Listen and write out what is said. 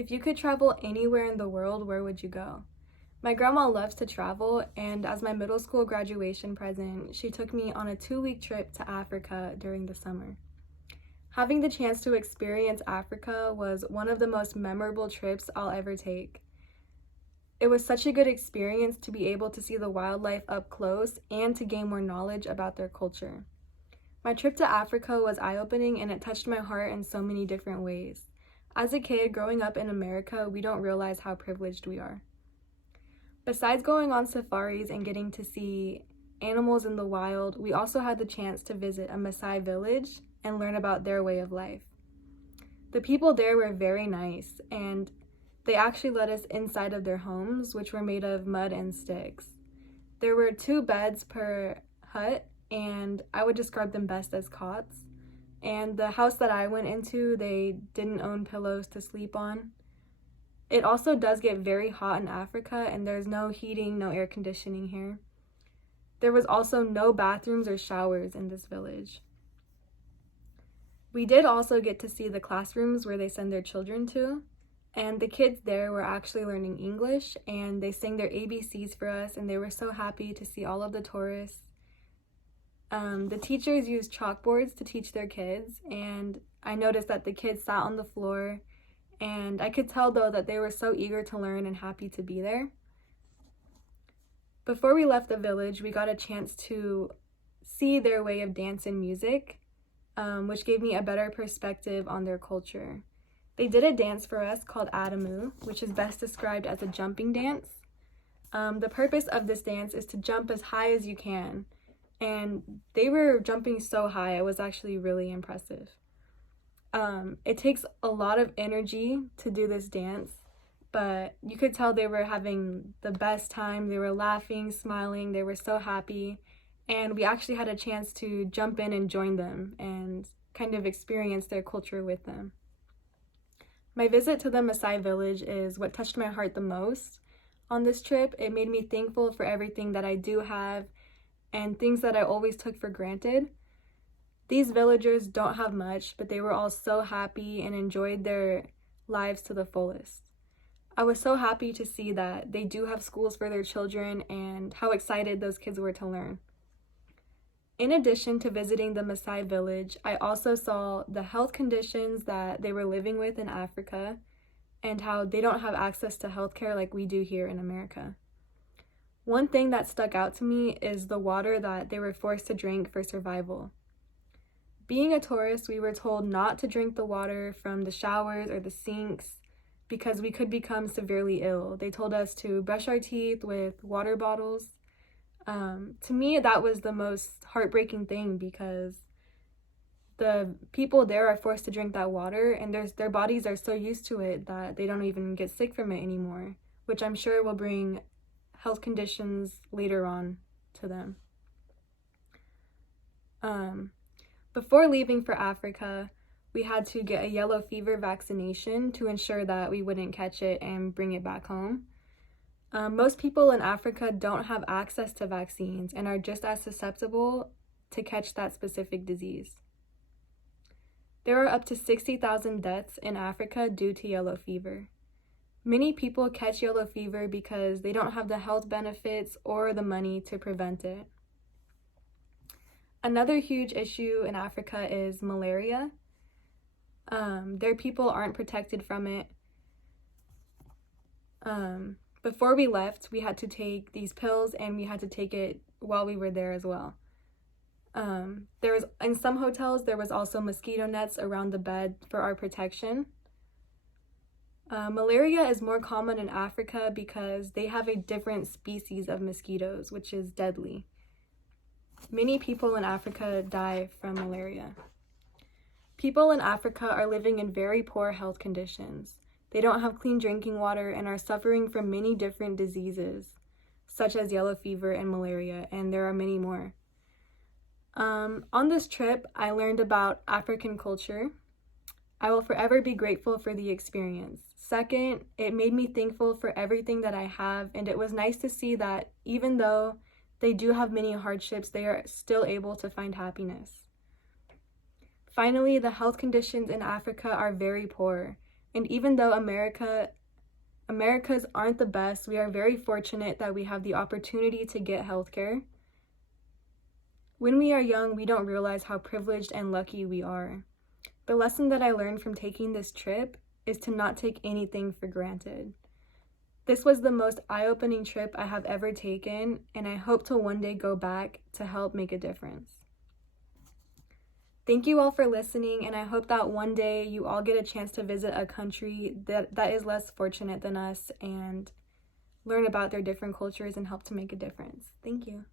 If you could travel anywhere in the world, where would you go? My grandma loves to travel, and as my middle school graduation present, she took me on a 2-week trip to Africa during the summer. Having the chance to experience Africa was one of the most memorable trips I'll ever take. It was such a good experience to be able to see the wildlife up close and to gain more knowledge about their culture. My trip to Africa was eye-opening and it touched my heart in so many different ways. As a kid growing up in America, we don't realize how privileged we are. Besides going on safaris and getting to see animals in the wild, we also had the chance to visit a Maasai village and learn about their way of life. The people there were very nice, and they actually let us inside of their homes, which were made of mud and sticks. There were 2 beds per hut, and I would describe them best as cots. And the house that I went into, they didn't own pillows to sleep on. It also does get very hot in Africa, and there's no heating, no air conditioning here. There was also no bathrooms or showers in this village. We did also get to see the classrooms where they send their children to, and the kids there were actually learning English, and they sang their ABCs for us, and they were so happy to see all of the tourists. The teachers used chalkboards to teach their kids, and I noticed that the kids sat on the floor, and I could tell though that they were so eager to learn and happy to be there. Before we left the village, we got a chance to see their way of dance and music, which gave me a better perspective on their culture. They did a dance for us called Adamu, which is best described as a jumping dance. The purpose of this dance is to jump as high as you can. And they were jumping so high, it was actually really impressive. It takes a lot of energy to do this dance, but you could tell they were having the best time. They were laughing, smiling, they were so happy, and we actually had a chance to jump in and join them and kind of experience their culture with them. My visit to the Maasai village is what touched my heart the most on this trip. It made me thankful for everything that I do have and things that I always took for granted. These villagers don't have much, but they were all so happy and enjoyed their lives to the fullest. I was so happy to see that they do have schools for their children and how excited those kids were to learn. In addition to visiting the Maasai village, I also saw the health conditions that they were living with in Africa and how they don't have access to healthcare like we do here in America. One thing that stuck out to me is the water that they were forced to drink for survival. Being a tourist, we were told not to drink the water from the showers or the sinks because we could become severely ill. They told us to brush our teeth with water bottles. To me, that was the most heartbreaking thing because the people there are forced to drink that water and their bodies are so used to it that they don't even get sick from it anymore, which I'm sure will bring health conditions later on to them. Before leaving for Africa, we had to get a yellow fever vaccination to ensure that we wouldn't catch it and bring it back home. Most people in Africa don't have access to vaccines and are just as susceptible to catch that specific disease. There are up to 60,000 deaths in Africa due to yellow fever. Many people catch yellow fever because they don't have the health benefits or the money to prevent it. Another huge issue in Africa is malaria. Their people aren't protected from it. Before we left, we had to take these pills and we had to take it while we were there as well. In some hotels, there was also mosquito nets around the bed for our protection. Malaria is more common in Africa because they have a different species of mosquitoes, which is deadly. Many people in Africa die from malaria. People in Africa are living in very poor health conditions. They don't have clean drinking water and are suffering from many different diseases, such as yellow fever and malaria, and there are many more. On this trip, I learned about African culture. I will forever be grateful for the experience. Second, it made me thankful for everything that I have, and it was nice to see that even though they do have many hardships, they are still able to find happiness. Finally, the health conditions in Africa are very poor. And even though Americas aren't the best, we are very fortunate that we have the opportunity to get healthcare. When we are young, we don't realize how privileged and lucky we are. The lesson that I learned from taking this trip is to not take anything for granted. This was the most eye-opening trip I have ever taken, and I hope to one day go back to help make a difference. Thank you all for listening, and I hope that one day you all get a chance to visit a country that is less fortunate than us and learn about their different cultures and help to make a difference. Thank you.